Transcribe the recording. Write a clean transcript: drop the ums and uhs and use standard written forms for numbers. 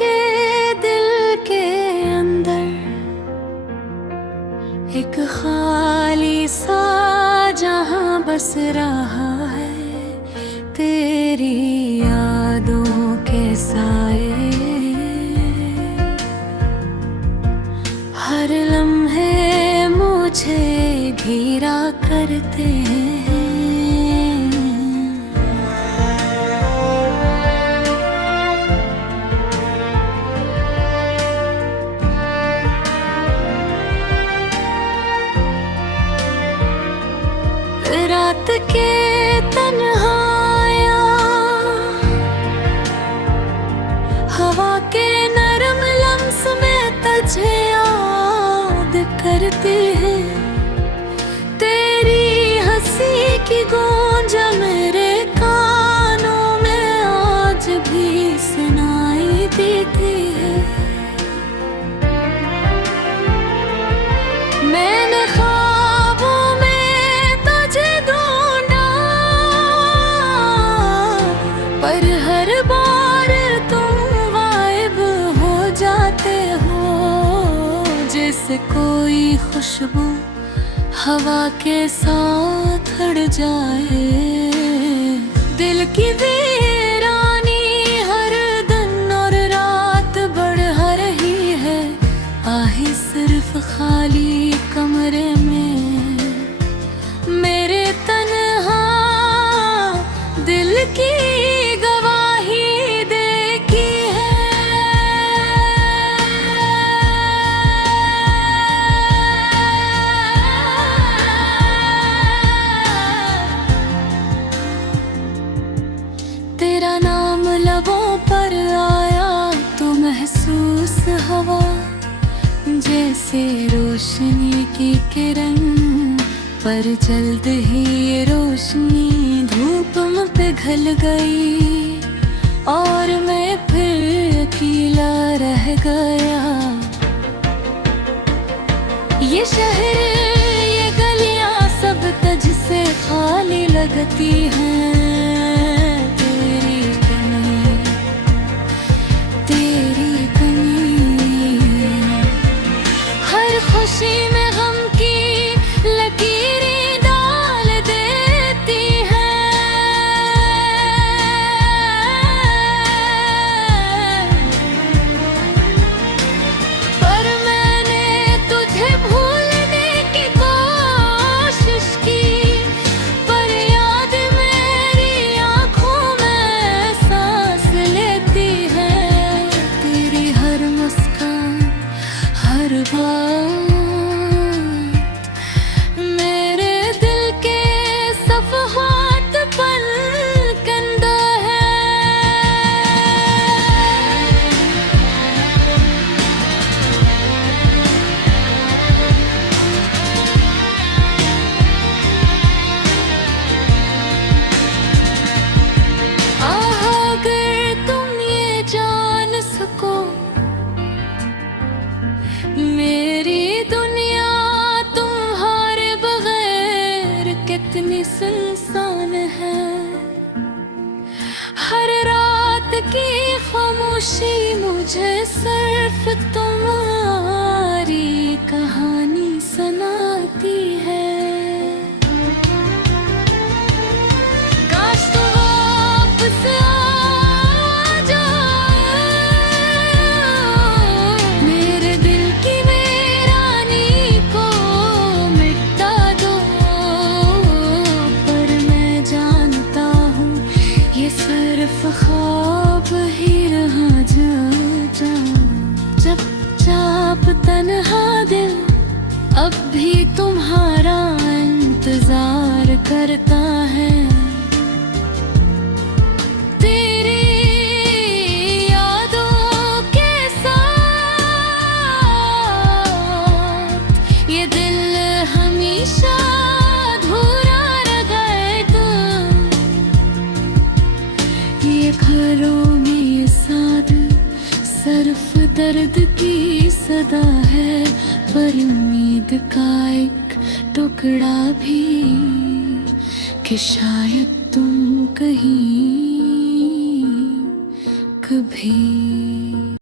के दिल के अंदर एक खाली सा जहां बस रहा है, तेरी यादों के साए हर लम्हे मुझे घिरा करते हैं। रात के तन्हाया हवा के नरम लम्स में तुझे याद करते हैं। तेरी हंसी की गूंज मेरे कानों में आज भी सुनाई देती है। मैंने ख्वाबों में तुझे ढूंढा, पर हर बार तुम गायब हो जाते हो। जैसे कोई खुशबू हवा के साथ अड़ जाए, दिल की वीरानी हर दिन और रात बढ़ रही है। आहे सिर्फ खाली कमरे में मेरे तन्हा दिल की गवाही देखी है। तेरा नाम लबों पर आया तो महसूस हवा जैसे रोशनी की किरण, पर जल्द ही ये रोशनी धूप में पिघल गई और मैं फिर अकेला रह गया। ये शहर ये गलियां सब तुझसे खाली लगती हैं। खुशी में गम की लकीरें डाल देती है। पर मैंने तुझे भूलने की कोशिश की, पर याद मेरी आंखों में सांस लेती है। तेरी हर मुस्कान हर बात मेरी दुनिया तुम्हारे बगैर कितनी सुनसान है। हर रात की खामोशी मुझे सिर्फ तुम्हारी कहानी सुनाती है। काश तुम वापस आ जाओ, मेरे दिल की वीरानी को मिटा दो। पर मैं जानता हूँ ये सिर्फ ख्वाब ही रहा। चुपचाप तन्हा दिल अब भी तुम्हारा इंतजार करता है। तेरी यादों के साथ ये दिल हमेशा अधूरा रहेगा। ये घरों में ये साद सिर्फ दर्द की सदा है, पर उम्मीद का एक टुकड़ा भी कि शायद तुम कहीं कभी